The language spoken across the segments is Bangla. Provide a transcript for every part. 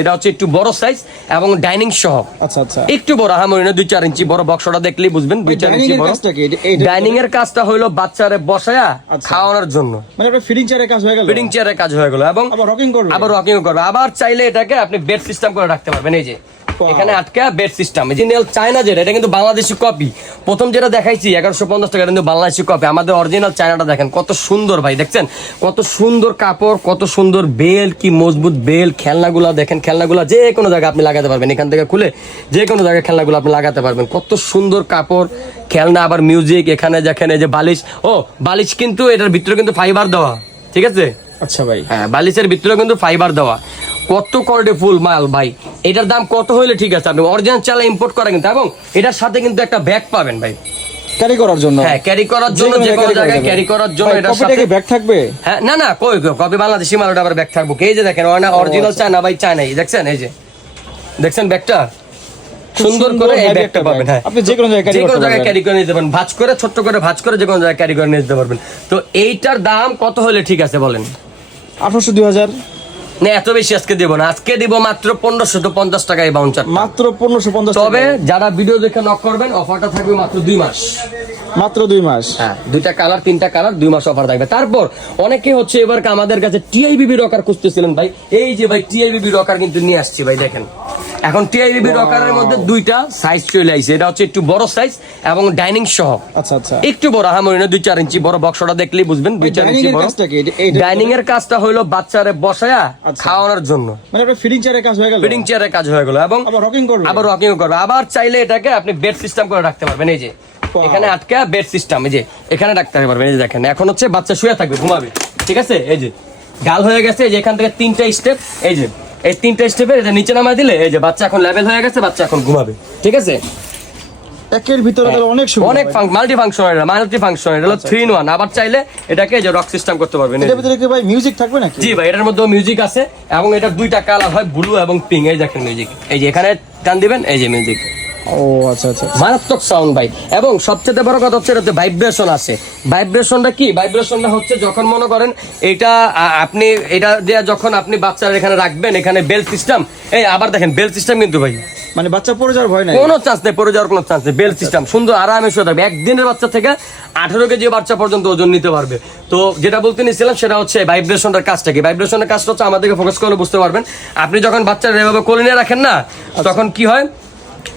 এটা হচ্ছে একটু বড় সাইজ এবং ডাইনিং সহ। আচ্ছা আচ্ছা, একটু বড় হামরিনা 2-4 ইঞ্চি বড়, বক্সটা দেখলেই বুঝবেন 2-4 ইঞ্চি বড়। ডাইনিং এর কাজটা হলো বাচ্চারে বসায়া খাওয়ানোর জন্য, মানে এটা ফিডিং চেয়ারের কাজ হয়ে গেল, ফিডিং চেয়ারের কাজ হয়ে গেল এবং আবার রকিং করবে, আবার চাইলে এটাকে আপনি বেড সিস্টেম করে রাখতে পারবেন। এই যে এখানে আটকা বেড সিস্টেম, অরিজিনাল চায়না যেটা, এটা কিন্তু বাংলাদেশি কপি। প্রথম যেটা দেখাইছি 1150 টাকা, কিন্তু বাংলাদেশি কপি। আমাদের অরিজিনাল চায়নাটা দেখেন কত সুন্দর ভাই, দেখছেন কত সুন্দর কাপড়, কত সুন্দর বেল, কি মজবুত বেল। খেলনাগুলা দেখেন, খেলনাগুলা যে কোনো জায়গায় আপনি লাগাতে পারবেন, এখান থেকে খুলে যে কোনো জায়গায় খেলনাগুলো আপনি লাগাতে পারবেন। কত সুন্দর কাপড়, খেলনা, আবার মিউজিক। এখানে দেখেন এই যে বালিশ, বালিশ কিন্তু এটার ভিতরে কিন্তু ফাইবার দেওয়া, ঠিক আছে? আচ্ছা ভাই, হ্যাঁ, বালিশের ভিতরে কিন্তু ফাইবার দেওয়া। কত কোয়ালিটি ফুল মাল ভাই। এটার দাম কত হইলে ঠিক আছে? আপনি অরিজিনাল চালা ইম্পোর্ট করেন কিন্তু, এবং এটার সাথে কিন্তু একটা ব্যাগ পাবেন ভাই, ক্যারি করার জন্য। হ্যাঁ, ক্যারি করার জন্য, যে কোনো জায়গায় ক্যারি করার জন্য। এটার সাথে ব্যাগ থাকবে? হ্যাঁ, না কই কপি বাংলাদেশি মাল, ওটা আবার ব্যাগ থাকবো। এই যে দেখেন অরিজিনাল চায়না ভাই, চায়নাই। দেখছেন এই যে, দেখছেন ব্যাগটা সুন্দর করে এই ব্যাগটা পাবেন। হ্যাঁ, আপনি যে কোনো জায়গায় ক্যারি করে নিতে পারবেন, ভাঁজ করে, ছোট করে ভাঁজ করে যে কোনো জায়গায় ক্যারি করে নিতে পারবেন। তো এইটার দাম কত হলে ঠিক আছে বলেন? 1800 2000 না, এত বেশি আজকে দিব না। আজকে দিব মাত্র 1550 টাকা এই বাউন্সার, মাত্র 1550। তবে যারা ভিডিও দেখে নক করবেন, অফারটা থাকবে মাত্র 2 মাস। মাত্র 2 মাস। হ্যাঁ, 2টা কালার 3টা কালার, 2 মাস অফার থাকবে। তারপর অনেকে হচ্ছে এবার আমাদের কাছে টিআইবিবি রকার খুঁজতেছিলেন ভাই। এই যে ভাই টিআইবিবি রকার কিন্তু নিয়ে আসছি ভাই, দেখেন এখন টিআইবিবি রকারের মধ্যে 2টা সাইজ চলে আইছে। এটা হচ্ছে একটু বড় সাইজ এবং ডাইনিং সহ। আচ্ছা আচ্ছা, একটু বড় হামরিনা 2-4 ইঞ্চি বড়, বক্সটা দেখলেই বুঝবেন 2-4 ইঞ্চি বড়। ডাইনিং এর কাজটা হলো বাচ্চারে বসায়া খাওয়ানোর জন্য, মানে এটা ফিডিং চেয়ারের কাজ হয়ে গেল, ফিডিং চেয়ারের কাজ হয়ে গেল এবং আবার রকিং করবে, আবার চাইলে এটাকে আপনি বেড সিস্টেম করে রাখতে পারবেন। এই যে এখানে আটকা বেড সিস্টেম, এই যে এখানে রাখতে পারবেন। এই যে দেখেন, এখন হচ্ছে বাচ্চা শুয়ে থাকবে, ঘুমাবে, ঠিক আছে? এই যে গাল হয়ে গেছে, এই যে এখান থেকে 3টা স্টেপ, এই যে এই 3টা স্টেপে এটা নিচে নামায় দিলে এই যে বাচ্চা এখন লেভেল হয়ে গেছে, বাচ্চা এখন ঘুমাবে, ঠিক আছে? একের ভিতরে অনেক মাল্টি ফাংশনাল, এটা হলো 3 in 1। আবার চাইলে এটাকে যে রক সিস্টেম করতে পারবেন। এর ভিতরে কি ভাই মিউজিক থাকবে নাকি? জি ভাই, এটার মধ্যে মিউজিক আছে এবং এটা 2টা কালার হয়, ব্লু এবং পিঙ্ক। এই দেখেন মিউজিক, এই যে এখানে টান দিবেন, এই যে মিউজিক। ও আচ্ছা আচ্ছা, মারাত্মক সাউন্ড ভাই। এবং সবচেয়ে বড় কথা হচ্ছে এটাতে ভাইব্রেশন আছে। ভাইব্রেশনটা কি? ভাইব্রেশনটা হচ্ছে যখন মনে করেন এটা আপনি এটা দিয়ে যখন আপনি বাচ্চার এখানে রাখবেন, এখানে বেল সিস্টেম, এই আবার দেখেন বেল সিস্টেম কিন্তু ভাই, মানে বাচ্চা পড়ে যাওয়ার ভয় নাই, কোনো চান্স নেই, পড়ে যাওয়ার কোনো চান্স নেই। বেল সিস্টেম সুন্দর আরামে শুয়ে থাকবে। একদিনের বাচ্চা থেকে 18 কেজি বাচ্চা পর্যন্ত ওজন নিতে পারবে। তো যেটা বলতে নিছিলাম সেটা হচ্ছে ভাইব্রেশনের কাজটা কি? ভাইব্রেশনের কাজটা হচ্ছে আমাদেরকে ফোকাস করলে বুঝতে পারবেন। আপনি যখন বাচ্চারা এভাবে কোলে নিয়ে রাখেন না, তখন কি হয়,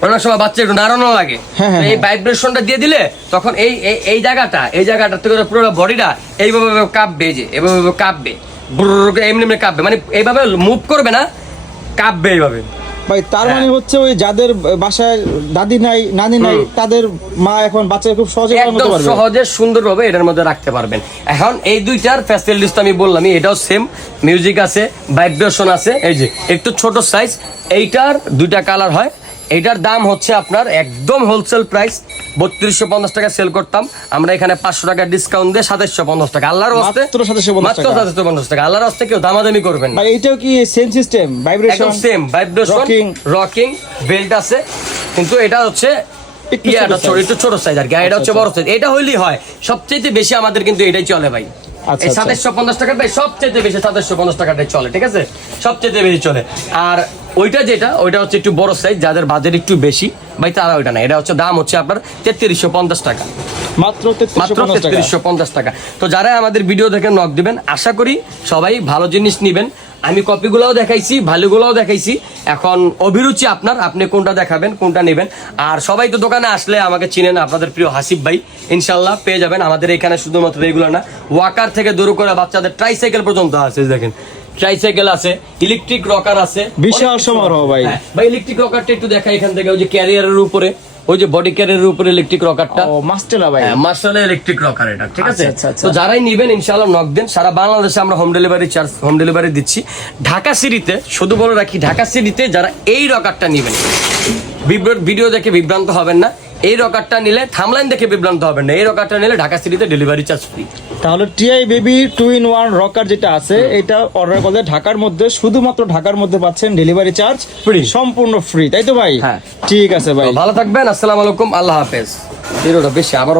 অনেক সময় বাচ্চা একটু নাড়ানো লাগে। এই ভাইব্রেশনটা দিয়ে দিলে তখন এই জায়গাটা থেকে পুরো বডিটা এইভাবে কাঁপবে, যে এভাবে কাঁপবে, এমনি কাঁপবে, মানে এইভাবে মুভ করবে না, কাঁপবে এইভাবে ভাই। তার মানে হচ্ছে ওই যাদের বাসায় দাদি নাই, নানি নাই, তাদের মা এখন বাচ্চা খুব সহজে সুন্দরভাবে এটার মধ্যে রাখতে পারবেন। এখন এই 2টার ফ্যাসিলিটিস তো আমি বললামই, এটাও সেম, মিউজিক আছে, ভাইব্রেশন আছে। এই যে একটু ছোট সাইজ, এইটার 2টা কালার হয়। এইটার দাম হচ্ছে আপনার একদম হোলসেল প্রাইস 3250 টাকা সেল করতাম আমরা, এখানে 500 টাকা ডিসকাউন্ট দিয়ে 2750 টাকা। আল্লাহর হস্তে মাত্র 2750 টাকা। আল্লাহর হস্তে কেউ দামাদামি করবেন না। এইটাও কি same system? Vibration same, vibration, rocking, belt আছে, কিন্তু এটা হচ্ছে একটু ছোট সাইজ আর কি, এটা হচ্ছে বড় সাইজ। এটা হইলেই হয় সবচেয়ে বেশি, আমাদের কিন্তু এটাই চলে ভাই। 2750 টাকা ভাই, সবচেয়ে বেশি 2750 টাকাটাই চলে, ঠিক আছে? সবচেয়ে বেশি চলে। আর ওইটা হচ্ছে একটু বড় সাইজ, যাদের বাজেট একটু বেশি ভাই, তারা ওইটা না। এটা হচ্ছে দাম হচ্ছে আপনার 3350 টাকা, মাত্র 3350 টাকা। তো যারা আমাদের ভিডিও দেখে নক দিবেন, আশা করি সবাই ভালো জিনিস নিবেন। আমি কপিগুলোও দেখাইছি, ভালোগুলোও দেখাইছি। এখন অভিরুচি আপনার, আপনি কোনটা দেখাবেন, কোনটা নেবেন। আর সবাই তো দোকানে আসলে আমাকে চিনেন, আপনাদের প্রিয় হাসিব ভাই, ইনশাল্লাহ পেয়ে যাবেন। আমাদের এখানে শুধুমাত্র এগুলো না, ওয়াকার থেকে দূর করে বাচ্চাদের ট্রাইসাইকেল পর্যন্ত আছে। দেখেন ট্রাইসাইকেল আছে, ইলেকট্রিক রকার আছে, বিশাল সমারোহ ভাই। ভাই ইলেকট্রিক রকারটা একটু দেখাই এখান থেকে, ওই যে ক্যারিয়ারের উপরে, ওই যে বডি ক্যারিয়ারের উপরে ইলেকট্রিক রকারটা, মাস্টারলা ভাই, মার্শাল ইলেকট্রিক রকার এটা, ঠিক আছে? তো যারাই নেবেন ইনশাআল্লাহ নক দেন। সারা বাংলাদেশে আমরা হোম ডেলিভারি দিচ্ছি। ঢাকা সিটিতে, শুধু বলে রাখি, ঢাকা সিটিতে যারা এই রকারটা নেবেন, ভিডিও দেখে বিভ্রান্ত হবেন না। এই রকারটা নিলে, থামলাইন দেখে বিভ্রান্ত হবেন না। এই রকারটা নিলে ঢাকা সিটিতে ডেলিভারি চার্জ ফ্রি। তাহলে টিআইবিবি 2 in 1 রকার যেটা আছে, এটা অর্ডার করলে ঢাকার মধ্যে, শুধুমাত্র ঢাকার মধ্যে পাচ্ছেন ডেলিভারি চার্জ ফ্রি, সম্পূর্ণ ফ্রি, তাই তো ভাই? হ্যাঁ, ঠিক আছে ভাই, ভালো থাকবেন। আসসালামু আলাইকুম, আল্লাহ হাফেজ। বেশি আবার